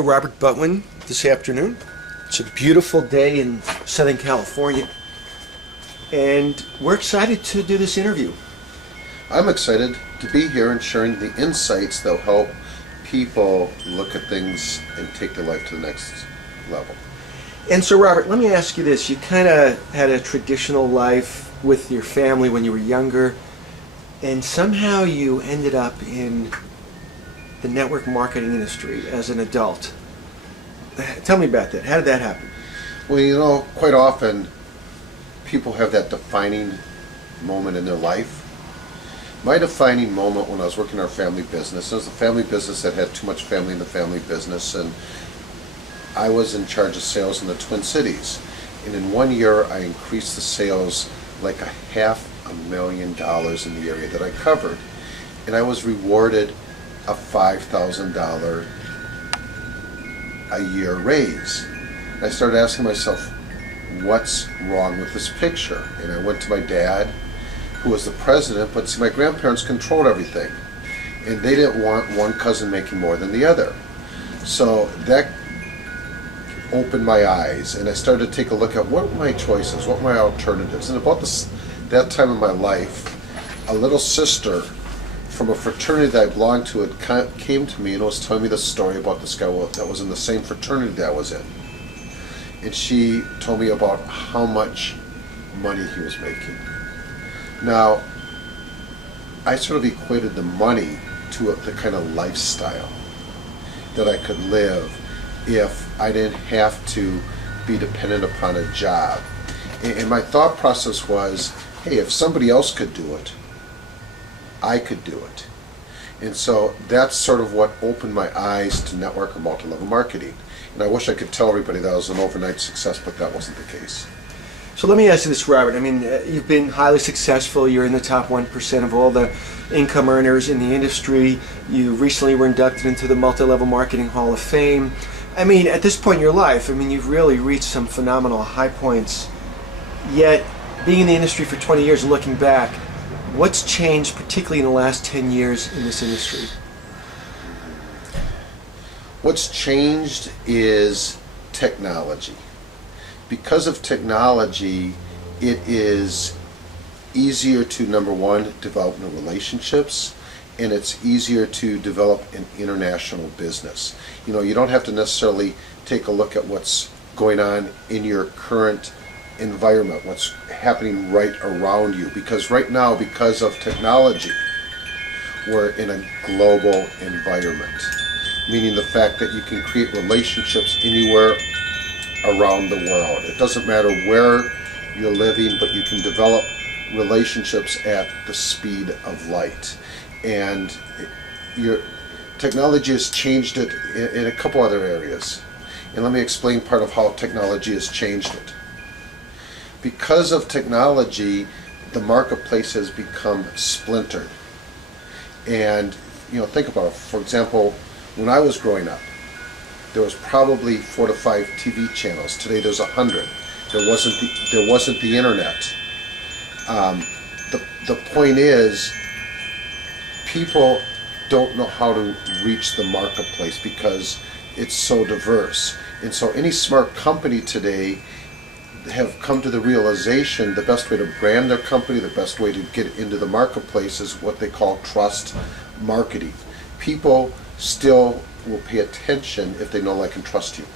Robert Butwin this afternoon. It's a beautiful day in Southern California, and we're excited to do this interview. I'm excited to be here and sharing the insights that will help people look at things and take their life to the next level. And so, Robert, let me ask you this. You kind of had a traditional life with your family when you were younger, and somehow you ended up in the network marketing industry as an adult. Tell me about that. How did that happen? Well, quite often people have that defining moment in their life. My defining moment when I was working in our family business, it was a family business that had too much family in the family business, and I was in charge of sales in the Twin Cities. And in 1 year, I increased the sales like $500,000 in the area that I covered. And I was rewarded a $5,000 a year raise. And I started asking myself, what's wrong with this picture? And I went to my dad, who was the president, but see, my grandparents controlled everything. And they didn't want one cousin making more than the other. So that opened my eyes, and I started to take a look at what were my choices, what were my alternatives. And about that time in my life, a little sister from a fraternity that I belonged to came to me and was telling me the story about this guy that was in the same fraternity that I was in. And she told me about how much money he was making. Now, I sort of equated the money to the kind of lifestyle that I could live if I didn't have to be dependent upon a job. And my thought process was, hey, if somebody else could do it, I could do it. And so that's sort of what opened my eyes to network and multi-level marketing. And I wish I could tell everybody that was an overnight success, but that wasn't the case. So let me ask you this, Robert. I mean, you've been highly successful. You're in the top 1% of all the income earners in the industry. You recently were inducted into the Multi-Level Marketing Hall of Fame. I mean, at this point in your life, you've really reached some phenomenal high points. Yet, being in the industry for 20 years and looking back, what's changed, particularly in the last 10 years in this industry? What's changed is technology. Because of technology, it is easier to, number one, develop new relationships, and it's easier to develop an international business. You don't have to necessarily take a look at what's going on in your current environment, what's happening right around you, because right now, because of technology, we're in a global environment, meaning the fact that you can create relationships anywhere around the world. It doesn't matter where you're living, but you can develop relationships at the speed of light. And your technology has changed it in a couple other areas. And let me explain part of how technology has changed it. Because of technology, the marketplace has become splintered. And think about it. For example, when I was growing up, there was probably 4 to 5 TV channels. Today there's 100. There wasn't the internet. The point is, people don't know how to reach the marketplace because it's so diverse. And so any smart company today have come to the realization the best way to brand their company, the best way to get into the marketplace is what they call trust marketing. People still will pay attention if they know, like, and trust you.